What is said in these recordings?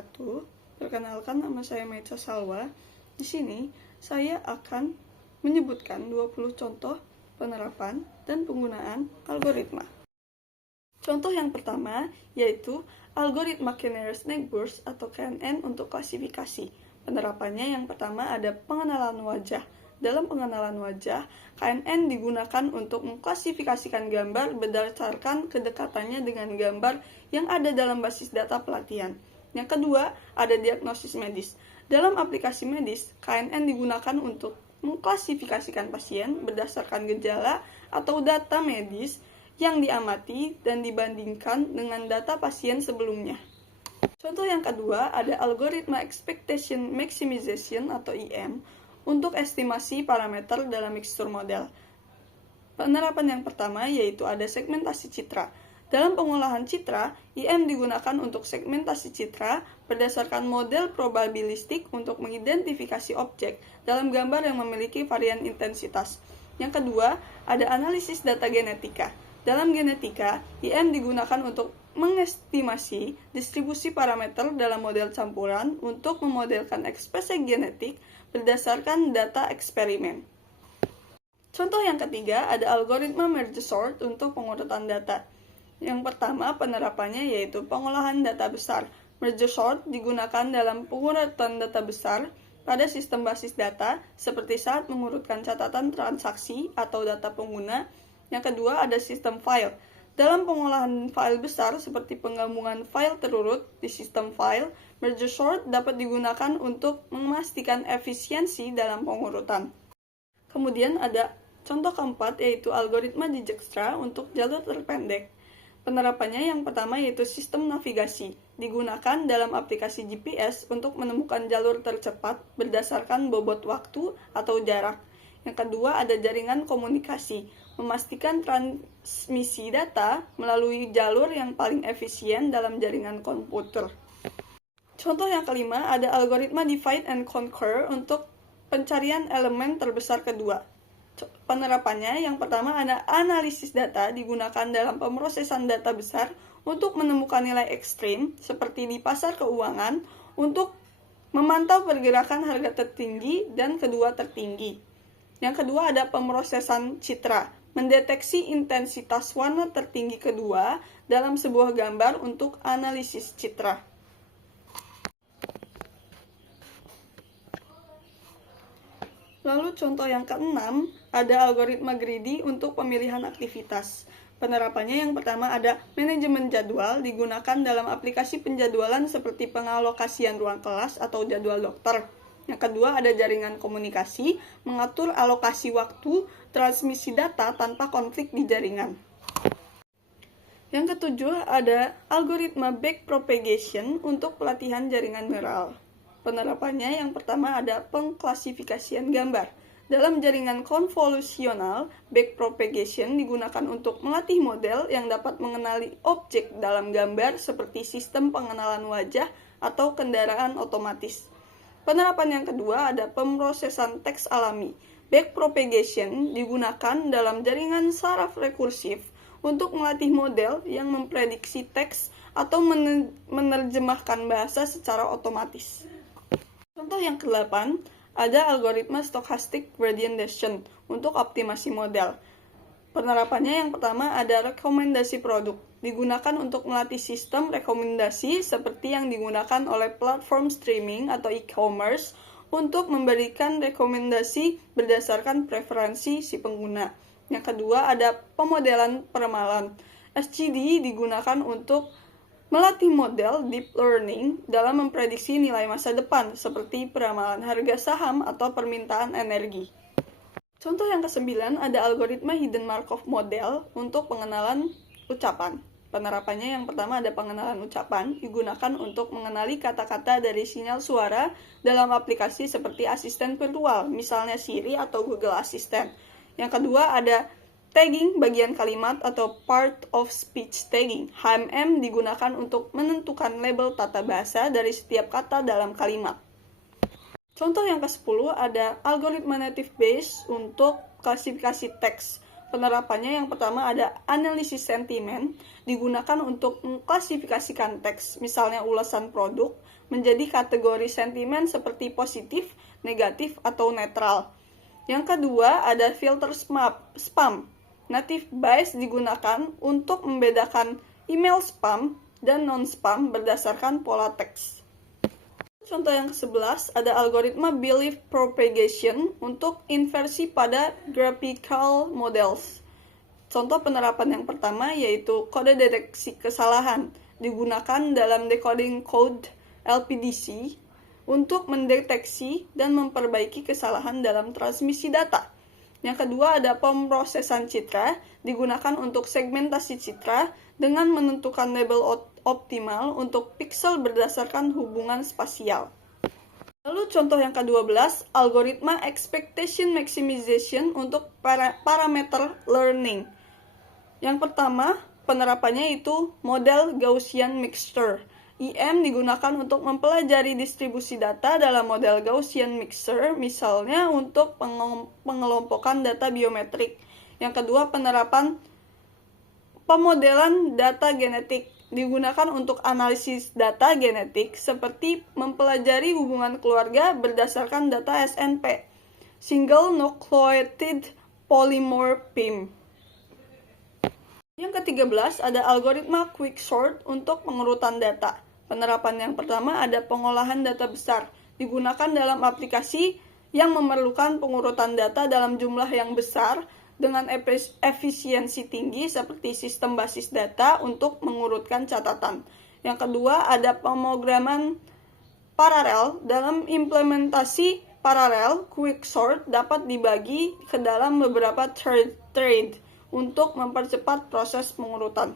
wabarakatuh. Perkenalkan, nama saya Mecha Salwa. Di sini saya akan menyebutkan 20 contoh penerapan dan penggunaan algoritma. Contoh yang pertama yaitu algoritma K-nearest neighbors atau KNN untuk klasifikasi. Penerapannya yang pertama ada pengenalan wajah. Dalam pengenalan wajah, KNN digunakan untuk mengklasifikasikan gambar berdasarkan kedekatannya dengan gambar yang ada dalam basis data pelatihan. Yang kedua, ada diagnosis medis. Dalam aplikasi medis, KNN digunakan untuk mengklasifikasikan pasien berdasarkan gejala atau data medis yang diamati dan dibandingkan dengan data pasien sebelumnya. Contoh yang kedua, ada algoritma expectation maximization atau IM untuk estimasi parameter dalam mixture model. Penerapan yang pertama yaitu ada segmentasi citra. Dalam pengolahan citra, IM digunakan untuk segmentasi citra berdasarkan model probabilistik untuk mengidentifikasi objek dalam gambar yang memiliki varian intensitas. Yang kedua, ada analisis data genetika. Dalam genetika, IM digunakan untuk mengestimasi distribusi parameter dalam model campuran untuk memodelkan ekspresi genetik berdasarkan data eksperimen. Contoh yang ketiga, ada algoritma merge sort untuk pengurutan data. Yang pertama, penerapannya yaitu pengolahan data besar. Merge sort digunakan dalam pengurutan data besar pada sistem basis data, seperti saat mengurutkan catatan transaksi atau data pengguna. Yang kedua, ada sistem file. Dalam pengolahan file besar seperti penggabungan file terurut di sistem file, merge sort dapat digunakan untuk memastikan efisiensi dalam pengurutan. Kemudian ada contoh keempat yaitu algoritma Dijkstra untuk jalur terpendek. Penerapannya yang pertama yaitu sistem navigasi. Digunakan dalam aplikasi GPS untuk menemukan jalur tercepat berdasarkan bobot waktu atau jarak. Yang kedua ada jaringan komunikasi. Memastikan transmisi data melalui jalur yang paling efisien dalam jaringan komputer. Contoh yang kelima ada algoritma divide and conquer untuk pencarian elemen terbesar kedua. Penerapannya yang pertama ada analisis data digunakan dalam pemrosesan data besar untuk menemukan nilai ekstrim seperti di pasar keuangan untuk memantau pergerakan harga tertinggi dan kedua tertinggi. Yang kedua ada pemrosesan citra, mendeteksi intensitas warna tertinggi kedua dalam sebuah gambar untuk analisis citra. Lalu contoh yang keenam, ada algoritma greedy untuk pemilihan aktivitas. Penerapannya yang pertama ada manajemen jadwal digunakan dalam aplikasi penjadwalan seperti pengalokasian ruang kelas atau jadwal dokter. Yang kedua ada jaringan komunikasi, mengatur alokasi waktu, transmisi data tanpa konflik di jaringan. Yang ketujuh ada algoritma backpropagation untuk pelatihan jaringan neural. Penerapannya yang pertama ada pengklasifikasian gambar. Dalam jaringan konvolusional, backpropagation digunakan untuk melatih model yang dapat mengenali objek dalam gambar seperti sistem pengenalan wajah atau kendaraan otomatis. Penerapan yang kedua ada pemrosesan teks alami. Backpropagation digunakan dalam jaringan saraf rekursif untuk melatih model yang memprediksi teks atau menerjemahkan bahasa secara otomatis. Contoh yang ke-8, ada algoritma stochastic gradient descent untuk optimasi model. Penerapannya yang pertama ada rekomendasi produk. Digunakan untuk melatih sistem rekomendasi seperti yang digunakan oleh platform streaming atau e-commerce untuk memberikan rekomendasi berdasarkan preferensi si pengguna. Yang kedua ada pemodelan peramalan. SGD digunakan untuk melatih model deep learning dalam memprediksi nilai masa depan seperti peramalan harga saham atau permintaan energi. Contoh yang ke-9 ada algoritma hidden Markov model untuk pengenalan ucapan. Penerapannya yang pertama ada pengenalan ucapan digunakan untuk mengenali kata-kata dari sinyal suara dalam aplikasi seperti asisten virtual, misalnya Siri atau Google Assistant. Yang kedua ada tagging bagian kalimat atau part of speech tagging. HMM digunakan untuk menentukan label tata bahasa dari setiap kata dalam kalimat. Contoh yang ke-10 ada algoritma native Bayes untuk klasifikasi teks. Penerapannya yang pertama ada analisis sentimen, digunakan untuk mengklasifikasikan teks, misalnya ulasan produk, menjadi kategori sentimen seperti positif, negatif, atau netral. Yang kedua ada filter spam. Native Bayes digunakan untuk membedakan email spam dan non-spam berdasarkan pola teks. Contoh yang ke-11 ada algoritma belief propagation untuk inversi pada graphical models. Contoh penerapan yang pertama yaitu kode deteksi kesalahan digunakan dalam decoding code LPDC untuk mendeteksi dan memperbaiki kesalahan dalam transmisi data. Yang kedua ada pemrosesan citra digunakan untuk segmentasi citra dengan menentukan label optimal untuk pixel berdasarkan hubungan spasial. Lalu contoh yang ke-12, algoritma expectation maximization untuk parameter learning. Yang pertama, penerapannya itu model Gaussian mixture. IM digunakan untuk mempelajari distribusi data dalam model Gaussian mixture, misalnya untuk pengelompokan data biometrik. Yang kedua, penerapan pemodelan data genetik digunakan untuk analisis data genetik seperti mempelajari hubungan keluarga berdasarkan data SNP, Single Nucleotide Polymorphism. Yang ke-13 ada algoritma quicksort untuk pengurutan data. Penerapan yang pertama ada pengolahan data besar, digunakan dalam aplikasi yang memerlukan pengurutan data dalam jumlah yang besar dengan efisiensi tinggi seperti sistem basis data untuk mengurutkan catatan. Yang kedua ada pemrograman paralel. Dalam implementasi paralel, quicksort dapat dibagi ke dalam beberapa thread untuk mempercepat proses pengurutan.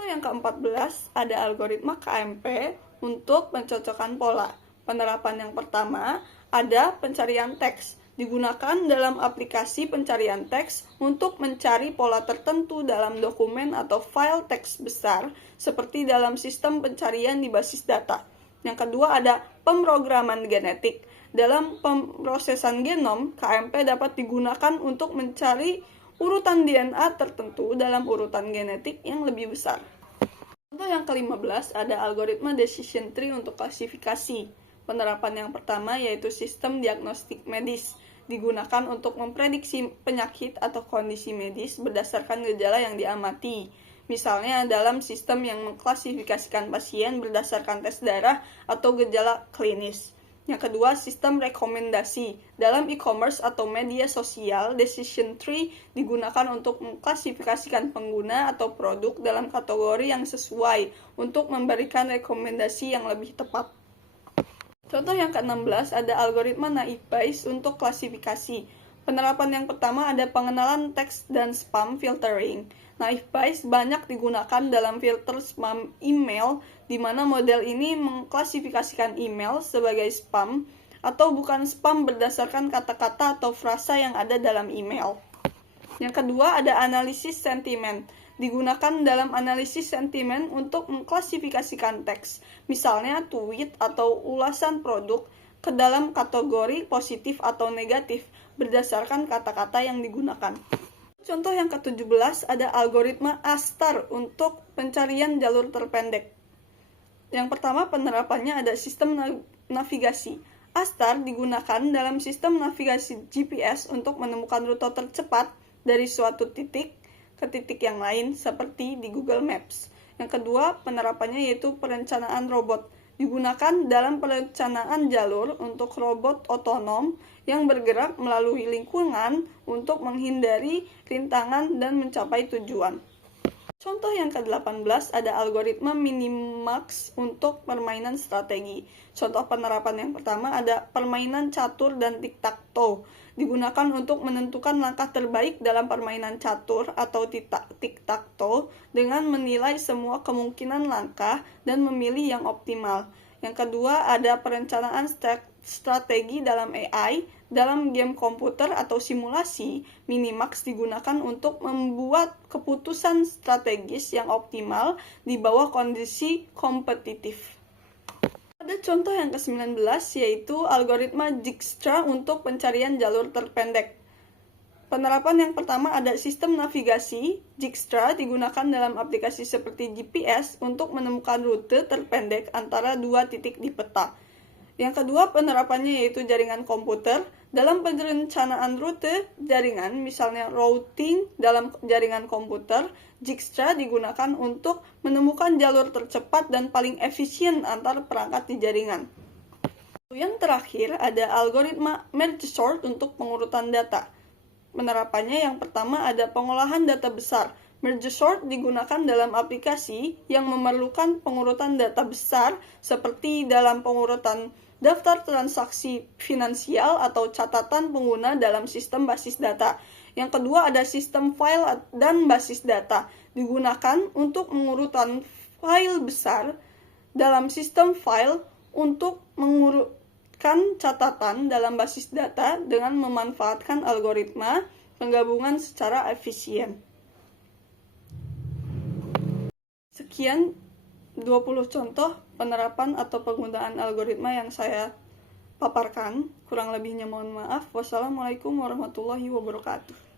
Yang ke-14 ada algoritma KMP untuk mencocokkan pola. Penerapan yang pertama ada pencarian teks. Digunakan dalam aplikasi pencarian teks untuk mencari pola tertentu dalam dokumen atau file teks besar seperti dalam sistem pencarian di basis data. Yang kedua ada pemrograman genetik. Dalam pemrosesan genom, KMP dapat digunakan untuk mencari urutan DNA tertentu dalam urutan genetik yang lebih besar. Contoh yang ke-15 ada algoritma decision tree untuk klasifikasi. Penerapan yang pertama yaitu sistem diagnostik medis. Digunakan untuk memprediksi penyakit atau kondisi medis berdasarkan gejala yang diamati. Misalnya dalam sistem yang mengklasifikasikan pasien berdasarkan tes darah atau gejala klinis. Yang kedua, sistem rekomendasi. Dalam e-commerce atau media sosial, decision tree digunakan untuk mengklasifikasikan pengguna atau produk dalam kategori yang sesuai untuk memberikan rekomendasi yang lebih tepat. Contoh yang ke-16 ada algoritma Naive Bayes untuk klasifikasi. Penerapan yang pertama ada pengenalan teks dan spam filtering. Naive Bayes banyak digunakan dalam filter spam email, di mana model ini mengklasifikasikan email sebagai spam atau bukan spam berdasarkan kata-kata atau frasa yang ada dalam email. Yang kedua ada analisis sentimen. Digunakan dalam analisis sentimen untuk mengklasifikasikan teks, misalnya tweet atau ulasan produk, ke dalam kategori positif atau negatif berdasarkan kata-kata yang digunakan. Contoh yang ke-17 ada algoritma ASTAR untuk pencarian jalur terpendek. Yang pertama penerapannya ada sistem navigasi. ASTAR digunakan dalam sistem navigasi GPS untuk menemukan rute tercepat dari suatu titik ke titik yang lain seperti di Google Maps. Yang kedua, penerapannya yaitu perencanaan robot. Digunakan dalam perencanaan jalur untuk robot otonom yang bergerak melalui lingkungan untuk menghindari rintangan dan mencapai tujuan. Contoh yang ke-18 ada algoritma Minimax untuk permainan strategi. Contoh penerapan yang pertama ada permainan catur dan tic-tac-toe. Digunakan untuk menentukan langkah terbaik dalam permainan catur atau tic-tac-toe dengan menilai semua kemungkinan langkah dan memilih yang optimal. Yang kedua ada perencanaan strategi dalam AI. Dalam game komputer atau simulasi, Minimax digunakan untuk membuat keputusan strategis yang optimal di bawah kondisi kompetitif. Ada contoh yang ke-19 yaitu algoritma Dijkstra untuk pencarian jalur terpendek. Penerapan yang pertama ada sistem navigasi. Dijkstra digunakan dalam aplikasi seperti GPS untuk menemukan rute terpendek antara dua titik di peta. Yang kedua penerapannya yaitu jaringan komputer. Dalam perencanaan rute jaringan, misalnya routing dalam jaringan komputer, Dijkstra digunakan untuk menemukan jalur tercepat dan paling efisien antar perangkat di jaringan. Yang terakhir ada algoritma merge sort untuk pengurutan data. Penerapannya yang pertama ada pengolahan data besar. Merge sort digunakan dalam aplikasi yang memerlukan pengurutan data besar seperti dalam pengurutan daftar transaksi finansial atau catatan pengguna dalam sistem basis data. Yang kedua ada sistem file dan basis data. Digunakan untuk pengurutan file besar dalam sistem file untuk mengurutkan catatan dalam basis data dengan memanfaatkan algoritma penggabungan secara efisien. Sekian 20 contoh penerapan atau penggunaan algoritma yang saya paparkan. Kurang lebihnya mohon maaf. Wassalamualaikum warahmatullahi wabarakatuh.